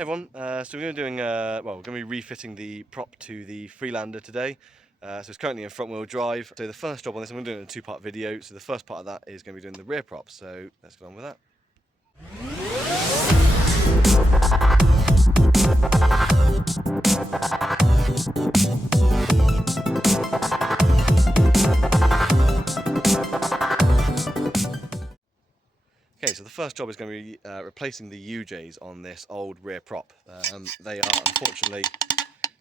Hey everyone, so we're going to be refitting the prop to the Freelander today. So it's currently in front wheel drive. So the first job on this, I'm going to do it in a two-part video. So the first part of that is going to be doing the rear prop. So let's get on with that. Okay, so the first job is going to be replacing the UJs on this old rear prop. They are unfortunately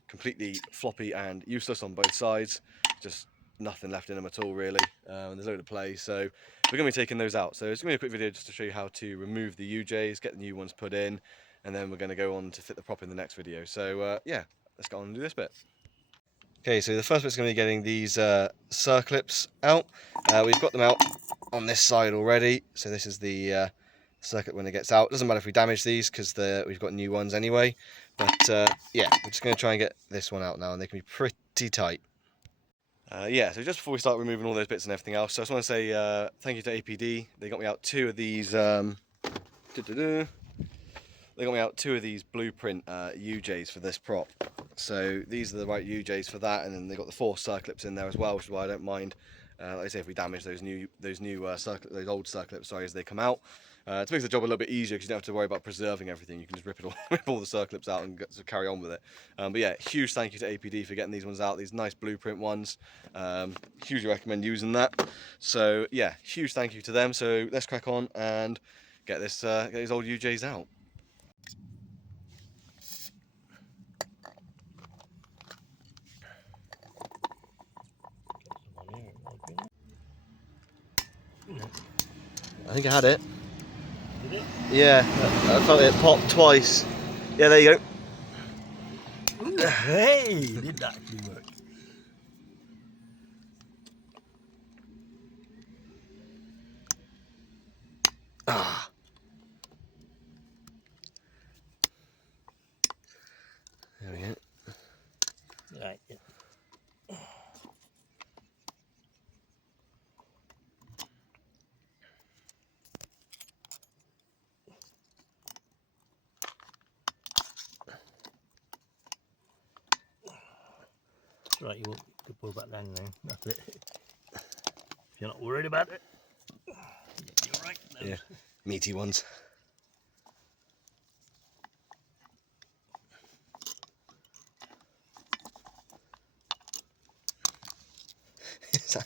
completely floppy and useless on both sides, just nothing left in them at all really, and there's a load of play, so we're going to be taking those out. So it's going to be a quick video just to show you how to remove the UJs, get the new ones put in, and then we're going to go on to fit the prop in the next video. So yeah, let's go on and do this bit. Okay, so the first bit's going to be getting these circlips out. We've got them out on this side already, so this is the circuit when it gets out. It doesn't matter if we damage these because we've got new ones anyway, but yeah, we're just going to try and get this one out now, and they can be pretty tight. Yeah, so just before we start removing all those bits and everything else, so I just want to say thank you to APD. They got me out two of these they got me out two of these blueprint UJs for this prop. So these are the right UJs for that, and then they got the 4 circlips in there as well, which is why I don't mind. Like I say, if we damage those old circlips, sorry, as they come out, to make the job a little bit easier, because you don't have to worry about preserving everything. You can just rip all the circlips out and carry on with it. But yeah, huge thank you to APD for getting these ones out. These nice blueprint ones. Hugely recommend using that. So yeah, huge thank you to them. So let's crack on and get these old UJs out. I think I had it. Did it? Yeah, I felt it pop twice. Yeah, there you go. Ooh, hey, did actually work. Ah. There we go. Right. Yeah. Right, you won't pull back down now. That's it. If you're not worried about it, you're right. Yeah, meaty ones.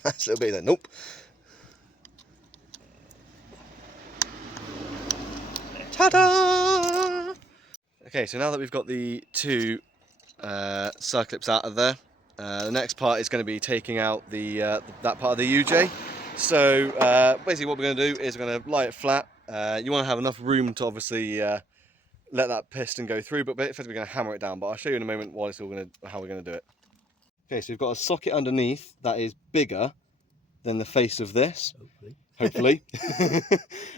That's a little bit like, nope. Ta-da! Okay, so now that we've got the 2 circlips out of there, the next part is going to be taking out that part of the UJ. So basically what we're going to do is we're going to lie it flat. You want to have enough room to obviously let that piston go through, but effectively we're going to hammer it down. But I'll show you in a moment how we're going to do it. Okay, so we've got a socket underneath that is bigger than the face of this, hopefully. Then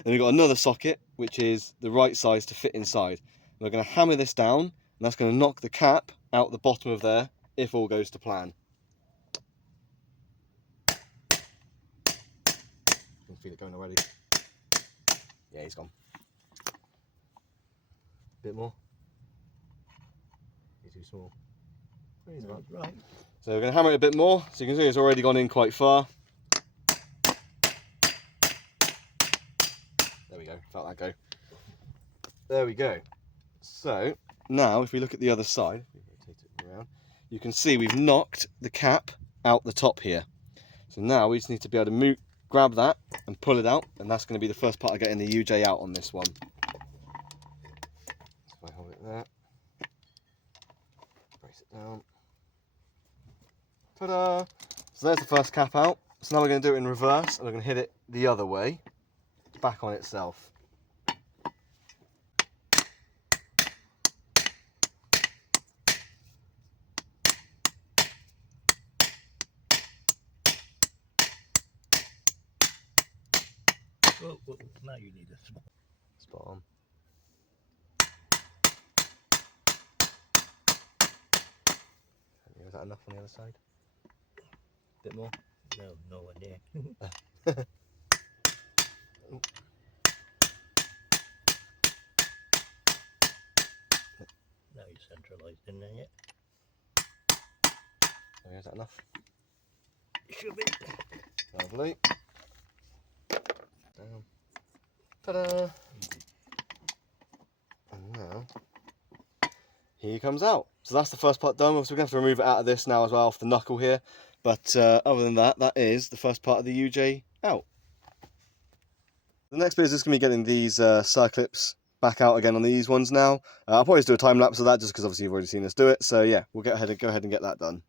we've got another socket which is the right size to fit inside. We're going to hammer this down, and that's going to knock the cap out the bottom of there if all goes to plan. You can feel it going already. Yeah, he's gone. Bit more. He's too small. He's right. So we're going to hammer it a bit more. So you can see it's already gone in quite far. There we go. Felt that go. There we go. So now if we look at the other side, you can see we've knocked the cap out the top here. So now we just need to be able to grab that and pull it out, and that's going to be the first part of getting the UJ out on this one. So if I hold it there, brace it down. Ta-da! So there's the first cap out. So now we're going to do it in reverse, and we're going to hit it the other way, back on itself. Whoa, now you need a spot. Spot on. Is that enough on the other side? Bit more? No, nowhere near. centralised in there yet. Oh, is that enough? It should be. Lovely. Down. Ta-da! And now, here he comes out. So that's the first part done. So we're going to have to remove it out of this now as well, off the knuckle here. But other than that, that is the first part of the UJ out. The next bit is just going to be getting these circlips back out again on these ones now. I'll probably just do a time lapse of that just because obviously you've already seen us do it. So yeah, we'll go ahead and get that done.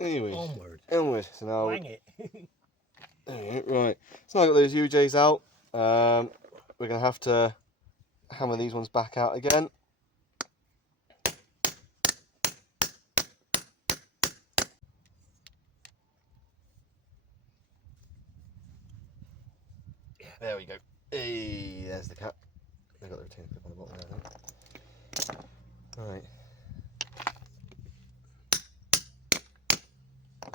Anyway, onward. So now, Wang it. right. So now I've got those UJs out. We're going to have to hammer these ones back out again. There we go. Hey, there's the cap. They've got the retainer clip on the bottom there, I think. Right.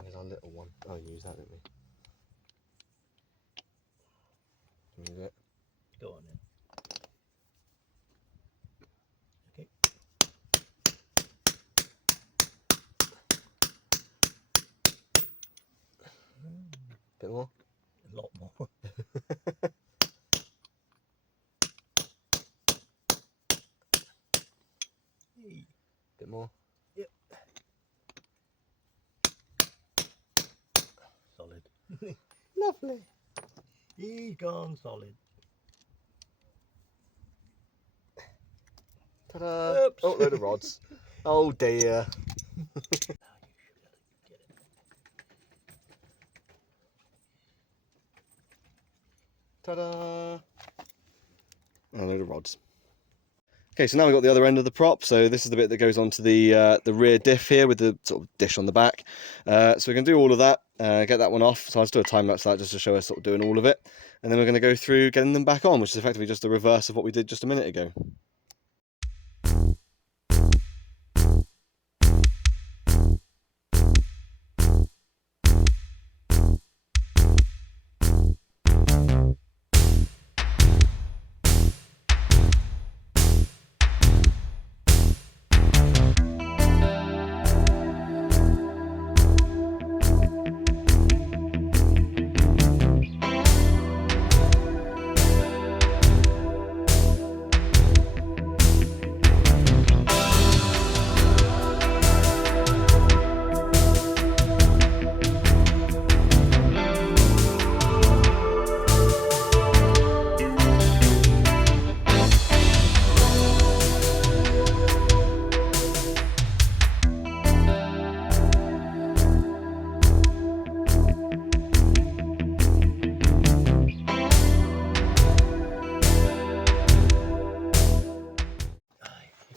Here's our little one. Oh, we used that, didn't we? Use it. Go on then. Okay. Bit more. A lot more. Bit more. Yep. Solid. Lovely. He's gone solid. Ta-da! Oops. Oh, load of rods. Oh dear. Ta-da! And a load of rods. Okay, so now we've got the other end of the prop. So this is the bit that goes onto the rear diff here with the sort of dish on the back. So we're going to do all of that, get that one off. So I'll just do a time lapse of that just to show us sort of doing all of it. And then we're going to go through getting them back on, which is effectively just the reverse of what we did just a minute ago.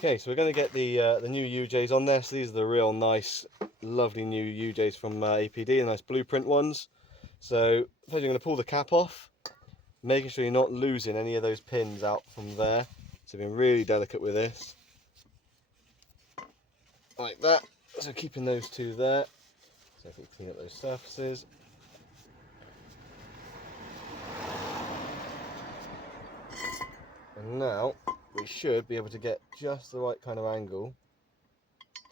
Okay, so we're going to get the new UJs on there. So these are the real nice, lovely new UJs from APD, the nice blueprint ones. So first you're going to pull the cap off, making sure you're not losing any of those pins out from there. So being really delicate with this, like that. So keeping those two there. So if we clean up those surfaces. And now we should be able to get just the right kind of angle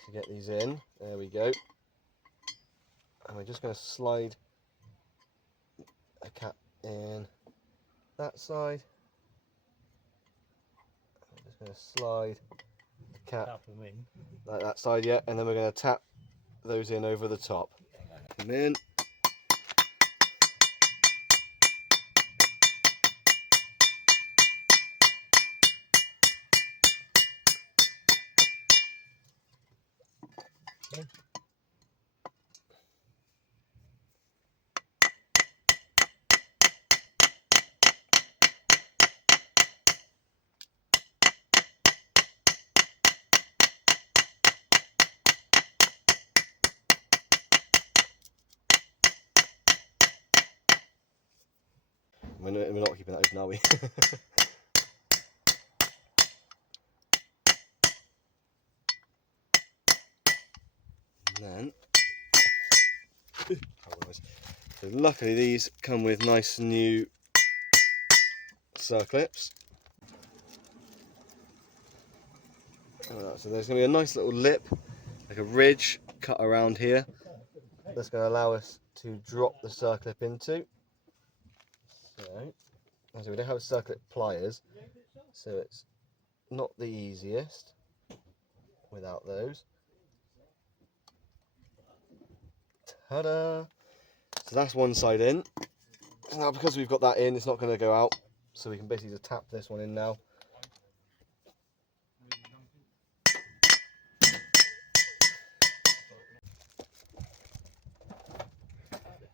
to get these in. There we go. And we're just going to slide a cap in that side. I'm just going to slide the cap like that side, yeah, and then we're going to tap those in over the top. Come in. Okay. we're not keeping that open, are we? And then, so luckily these come with nice new circlips. So there's going to be a nice little lip, like a ridge cut around here. That's going to allow us to drop the circlip into. So, as we don't have circlip pliers, so it's not the easiest without those. Ta-da! So that's one side in. Now because we've got that in, it's not going to go out, so we can basically just tap this one in now.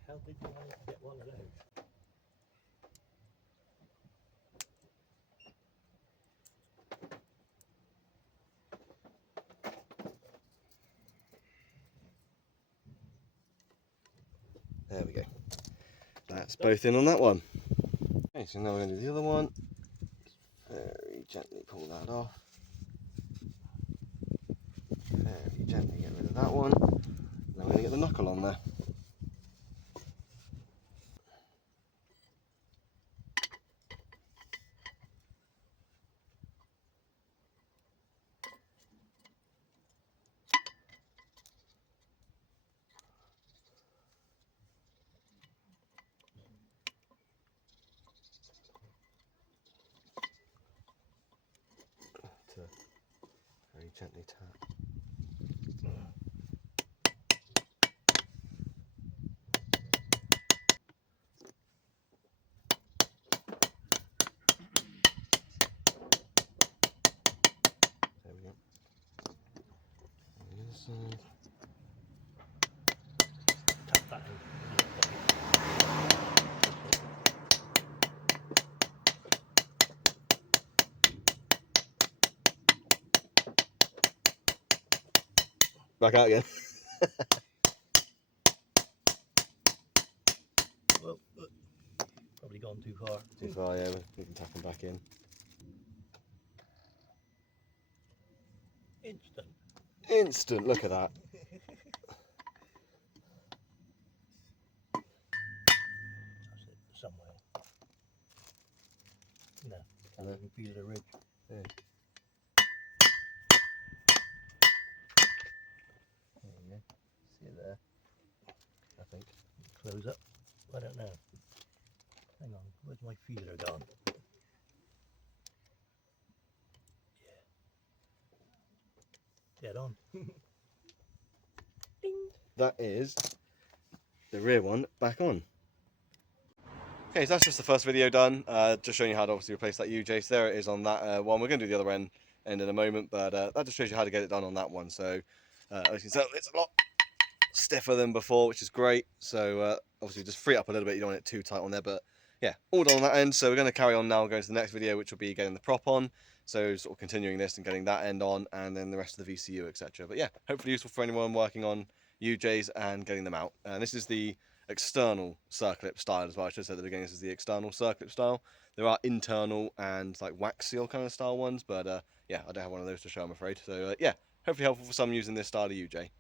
How did you manage to get one of those? There we go. That's both in on that one. Okay, so now we're going to do the other one. Very gently pull that off. Very gently get rid of that one. Now we're going to get the knuckle on there. To very gently tap. There we go. On the other side. Tap that in. Back out again. Well, probably gone too far. Too far, yeah, we can tap them back in. Instant. Instant, look at that. That's it, somewhere. No, can't even feel the ridge. Yeah. There you go. See it there? I think. Close up. I don't know. Hang on, where's my feeler gone? Yeah. Dead on. Ding. That is the rear one back on. Okay, so that's just the first video done. Just showing you how to obviously replace that UJ. So there it is on that one. We're going to do the other end in a moment, but that just shows you how to get it done on that one. So as you can tell, it's a lot stiffer than before, which is great. So obviously just free it up a little bit. You don't want it too tight on there, but yeah, all done on that end. So we're going to carry on now, going to the next video, which will be getting the prop on. So sort of continuing this and getting that end on, and then the rest of the VCU, etc. But yeah, hopefully useful for anyone working on UJs and getting them out. And this is the external circlip style as well. I should have said at the beginning, this is the external circlip style. There are internal and like wax seal kind of style ones, but yeah, I don't have one of those to show, I'm afraid. So yeah, hopefully helpful for some using this style of UJ.